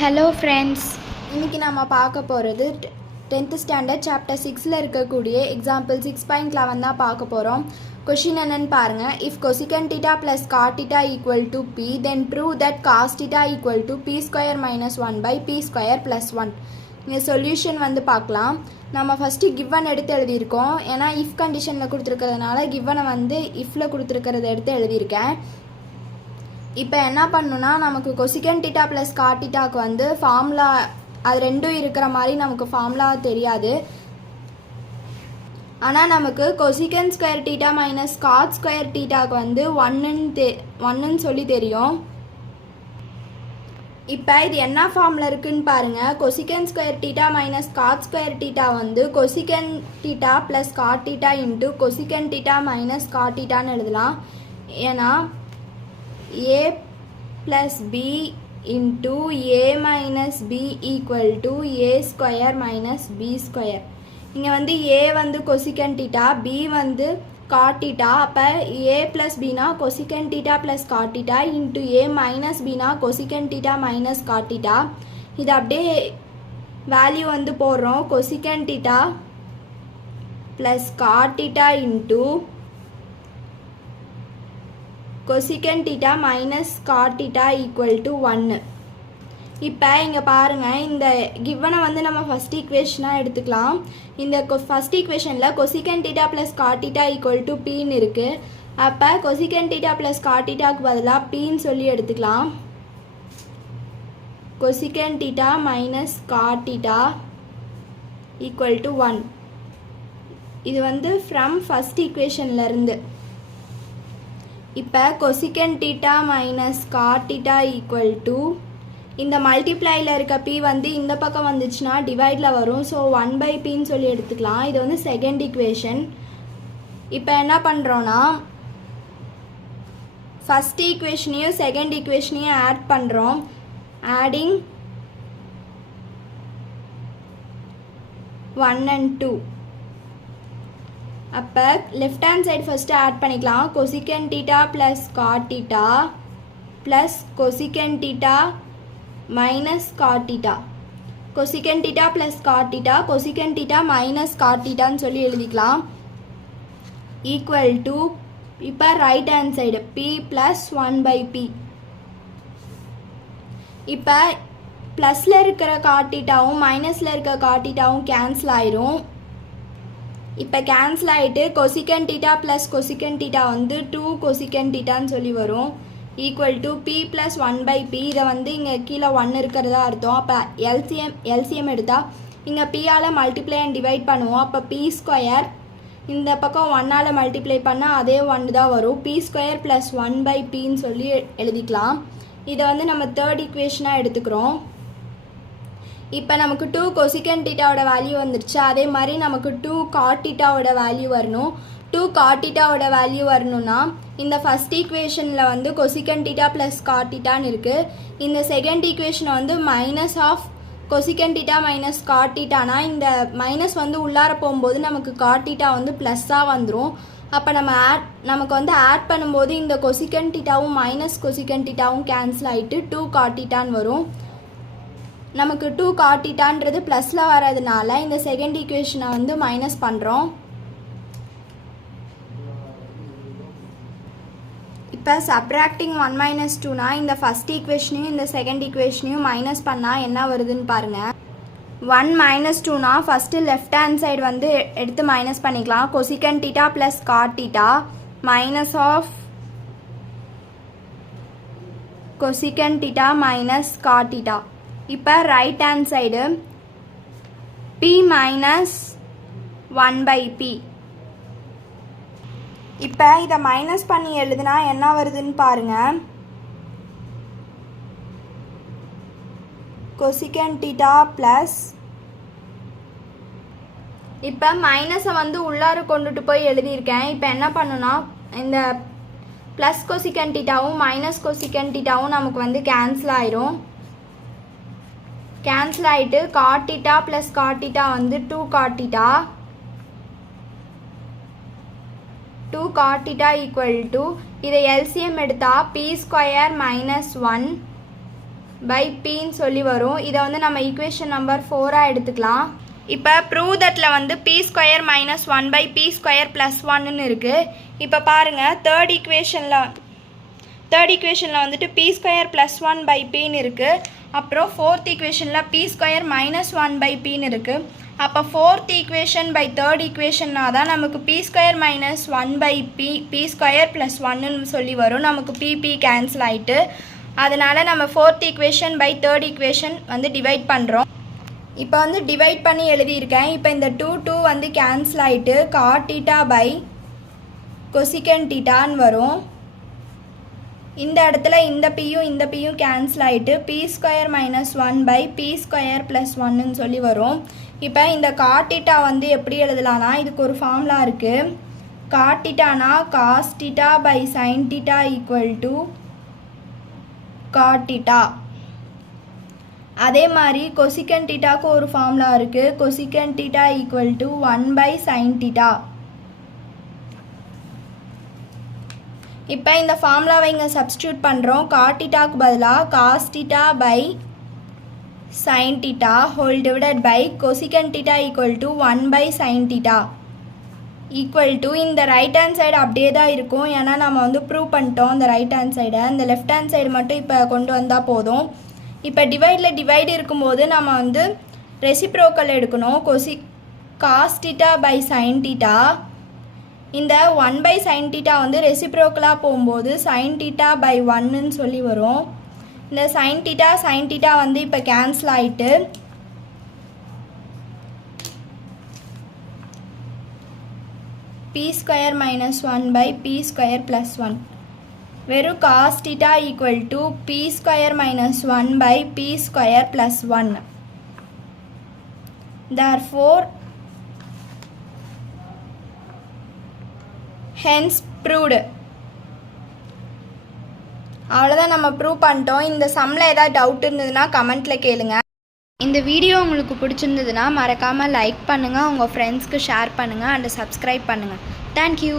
Hello friends, இன்றைக்கி நம்ம பார்க்க போகிறது 10th ஸ்டாண்டர்ட் சாப்டர் 6ல் இருக்கக்கூடிய எக்ஸாம்பிள் 6.11 தான் பார்க்க போகிறோம். கொஷின் என்னன்னு பாருங்கள். If cosecant theta plus cot theta equal to p, then prove that cos theta equal to p square minus 1 by p square plus 1. இங்கே சொல்யூஷன் பார்க்கலாம். நம்ம ஃபஸ்ட்டு கிவன் எடுத்து எழுதியிருக்கோம். ஏன்னா இஃப் கண்டிஷனில் கொடுத்துருக்கிறதுனால கிவனை இஃப்பில் கொடுத்துருக்கிறத எடுத்து எழுதியிருக்கேன். இப்போ என்ன பண்ணுன்னா, நமக்கு கொசிகன் டீட்டா ப்ளஸ் காட் டீட்டாவுக்கு ஃபார்முலா அது ரெண்டும் இருக்கிற மாதிரி நமக்கு ஃபார்முலா தெரியாது. ஆனால் நமக்கு cosec square theta minus cot square டீட்டாவுக்கு ஒன்றுன்னு சொல்லி தெரியும். இப்போ இது என்ன ஃபார்மில் இருக்குதுன்னு பாருங்கள். Cosec square theta minus cot square theta cosec theta plus cot theta into cosec theta minus cot டீட்டான்னு எழுதலாம். ஏன்னா a plus b into a minus b equal to a square minus b square. இங்கே a கொசிகன் theta, b God theta. அப்போ a plus b னா கொசிகன் theta plus God theta into a minus b னா கொசிகன் theta minus cot theta. இது அப்படியே value போடுறோம். கொசிகன் theta plus God theta into cosec theta minus cot theta equal to 1. இப்போ இங்கே பாருங்கள், இந்த கிவனை நம்ம ஃபஸ்ட் ஈக்குவேஷனாக எடுத்துக்கலாம். இந்த ஃபஸ்ட் ஈக்குவேஷனில் cosec theta plus cot theta equal to பின்னு இருக்குது. அப்போ கொசிகன் டீட்டா ப்ளஸ் காட் டீட்டாவுக்கு பதிலாக பின்னு சொல்லி எடுத்துக்கலாம். Cosec theta minus cot theta equal to 1. இது ஃப்ரம் ஃபஸ்ட் ஈக்குவேஷன்லேருந்து. இப்போ cosec theta minus cot theta equal to இந்த மல்டிப்ளையில் இருக்க பி இந்த பக்கம் வந்துச்சுன்னா டிவைடில் வரும். ஸோ 1 பை பின்னு சொல்லி எடுத்துக்கலாம். இது செகண்ட் ஈக்குவேஷன். இப்போ என்ன பண்ணுறோன்னா, ஃபஸ்ட் ஈக்குவேஷனையும் செகண்ட் ஈக்குவேஷனையும் ஆட் பண்ணுறோம். Adding 1 and 2. அப்போ left hand side first add பண்ணிக்கலாம். Cosec theta plus cot theta plus கொசிகன் theta minus cot theta. Cosec theta plus cot theta cosec theta minus cot டீட்டான்னு சொல்லி எழுதிக்கலாம். ஈக்குவல் டு இப்போ right hand side p plus 1 by p. இப்போ ப்ளஸில் இருக்கிற God டீட்டாவும் மைனஸில் இருக்கிற காட் டீட்டாவும் கேன்சல் ஆயிரும். இப்போ கேன்சல் ஆகிட்டு cosecant theta plus கொசிகன் theta 2 cosecant டீட்டான்னு சொல்லி வரும். Equal to p plus 1 by p. இதை இங்கே கீழே 1 இருக்கிறதா அர்த்தம். அப்போ எல்சிஎம் எடுத்தால் இங்கே பியால் மல்டிப்ளை அண்ட் டிவைட் பண்ணுவோம். அப்போ பி ஸ்கொயர் இந்த பக்கம் 1ஆல் மல்டிப்ளை பண்ணால் அதே 1 தான் வரும். பி ஸ்கொயர் ப்ளஸ் 1 பை பின்னு சொல்லி எழுதிக்கலாம். இதை நம்ம தேர்ட் ஈக்குவேஷனாக எடுத்துக்கிறோம். இப்போ நமக்கு 2 கொசிகன் டீட்டாவோட வேல்யூ வந்துருச்சு. அதே மாதிரி நமக்கு 2 காட் டீட்டாவோட வேல்யூ வரணும். 2 காட் டீட்டாவோட வேல்யூ வரணும்னா இந்த ஃபஸ்ட் ஈக்குவேஷனில் கொசிகன் டீட்டா ப்ளஸ் காட் டீட்டான்னு இருக்குது. இந்த செகண்ட் ஈக்குவேஷனை minus of cosec theta minus cot டீட்டானா இந்த மைனஸ் உள்ளார போகும்போது நமக்கு காட் டீட்டா ப்ளஸ்ஸாக வந்துடும். அப்போ நமக்கு ஆட் பண்ணும்போது இந்த கொசிகன் டீட்டாவும் மைனஸ் கொசிகன் டீட்டாவும் கேன்சல் ஆகிட்டு 2 காட் டீட்டான்னு வரும். நமக்கு 2 காட் டீட்டான்றது ப்ளஸில் வரதுனால இந்த செகண்ட் ஈக்குவேஷனை மைனஸ் பண்ணுறோம். இப்போ சப்ராக்டிங் 1 மைனஸ் 2னா இந்த ஃபஸ்ட் ஈக்குவேஷனையும் இந்த செகண்ட் ஈக்குவேஷனையும் மைனஸ் பண்ணால் என்ன வருதுன்னு பாருங்கள். 1 மைனஸ் 2னா ஃபஸ்ட்டு லெஃப்ட் ஹேண்ட் சைடு எடுத்து மைனஸ் பண்ணிக்கலாம். Cosec theta plus cot theta minus of cosec theta minus cot theta. இப்போ right hand side p minus 1 by p. இப்போ இதை மைனஸ் பண்ணி எழுதுனா என்ன வருதுன்னு பாருங்கள். கொசிகன் டீட்டா ப்ளஸ் இப்போ மைனஸை உள்ளார கொண்டுட்டு போய் எழுதியிருக்கேன். இப்போ என்ன பண்ணுன்னா, இந்த ப்ளஸ் கொசிகன் டீட்டாவும் மைனஸ் கொசிகன் டீட்டாவும் நமக்கு கேன்சல் ஆயிரும். கேன்சல் ஆகிட்டு God theta plus cot theta 2 God theta 2 God theta equal to இதை எல்சிஎம் எடுத்தால் பி ஸ்கொயர் மைனஸ் 1 பை பின்னு சொல்லி வரும். இதை வந்து நம்ம ஈக்குவேஷன் நம்பர் 4ஆக எடுத்துக்கலாம். இப்போ ப்ரூவ் தட்டில் வந்து p square minus 1 by p square plus 1ன்னு இருக்குது. இப்போ பாருங்கள் தேர்ட் ஈக்குவேஷனில் வந்துட்டு பி ஸ்கொயர் ப்ளஸ் 1 பை பின்னு இருக்குது. அப்புறம் ஃபோர்த் ஈக்குவேஷனில் பி ஸ்கொயர் மைனஸ் 1 பை பின்னு இருக்குது. அப்போ ஃபோர்த் ஈக்குவேஷன் பை தேர்ட் ஈக்குவேஷன்னா தான் நமக்கு p square minus 1 by p square plus 1ன்னு சொல்லி வரும். நமக்கு பி கேன்சல் ஆகிட்டு, அதனால் நம்ம fourth equation by third equation வந்து டிவைட் பண்ணுறோம். இப்போ வந்து டிவைட் பண்ணி எழுதியிருக்கேன். இப்போ இந்த 2 வந்து கேன்சல் ஆகிட்டு காட் தீட்டா பை கொசிகன் தீட்டான்னு வரும். இந்த இடத்துல இந்த பியும் கேன்சல் ஆகிட்டு p square minus 1 by p square plus 1ன்னு சொல்லி வரும். இப்போ இந்த காட் தீட்டா வந்து எப்படி எழுதலான்னா, இதுக்கு ஒரு ஃபார்முலா இருக்குது. காட் தீட்டானா cos theta by sign theta equal to cot theta. அதே மாதிரி கொசிகன் தீட்டாக்கு ஒரு ஃபார்முலா இருக்குது. Cosec theta equal to 1 by sign theta. இப்போ இந்த ஃபார்முலாவை இங்கே சப்ஸ்டியூட் பண்ணுறோம். காட் தீட்டாக்கு பதிலாக cos theta by sign theta whole divided by cosec theta equal to 1 by sign theta equal to இந்த ரைட் ஹேண்ட் சைடு அப்படியே தான் இருக்கும். ஏன்னா நம்ம வந்து ப்ரூவ் பண்ணிட்டோம் இந்த ரைட் ஹேண்ட் சைடை. இந்த லெஃப்ட் ஹேண்ட் சைடு மட்டும் இப்போ கொண்டு வந்தால் போதும். இப்போ டிவைடு இருக்கும்போது நம்ம வந்து ரெசிப்ரோக்கல் எடுக்கணும். Cos theta by sign theta, இந்த 1 பை சைன் தீட்டா வந்து ரெசிப்ரோக்கலாக போகும்போது சைன் தீட்டா பை 1ன்னு சொல்லி வரும். இந்த சைன் தீட்டா வந்து இப்போ கேன்சல் ஆகிட்டு p square minus 1 by p square plus 1 வெறும் cos theta equal to p square minus 1 by p square plus 1. therefore hence proved. அவ்வளோதான், நம்ம ப்ரூவ் பண்ணிட்டோம். இந்த சம்மில் ஏதாவது டவுட் இருந்ததுன்னா கமெண்ட்டில் கேளுங்க. இந்த வீடியோ உங்களுக்கு பிடிச்சிருந்ததுன்னா மறக்காமல் லைக் பண்ணுங்கள், உங்கள் ஃப்ரெண்ட்ஸ்க்கு ஷேர் பண்ணுங்கள் அண்ட் சப்ஸ்கிரைப் பண்ணுங்கள். தேங்க்யூ.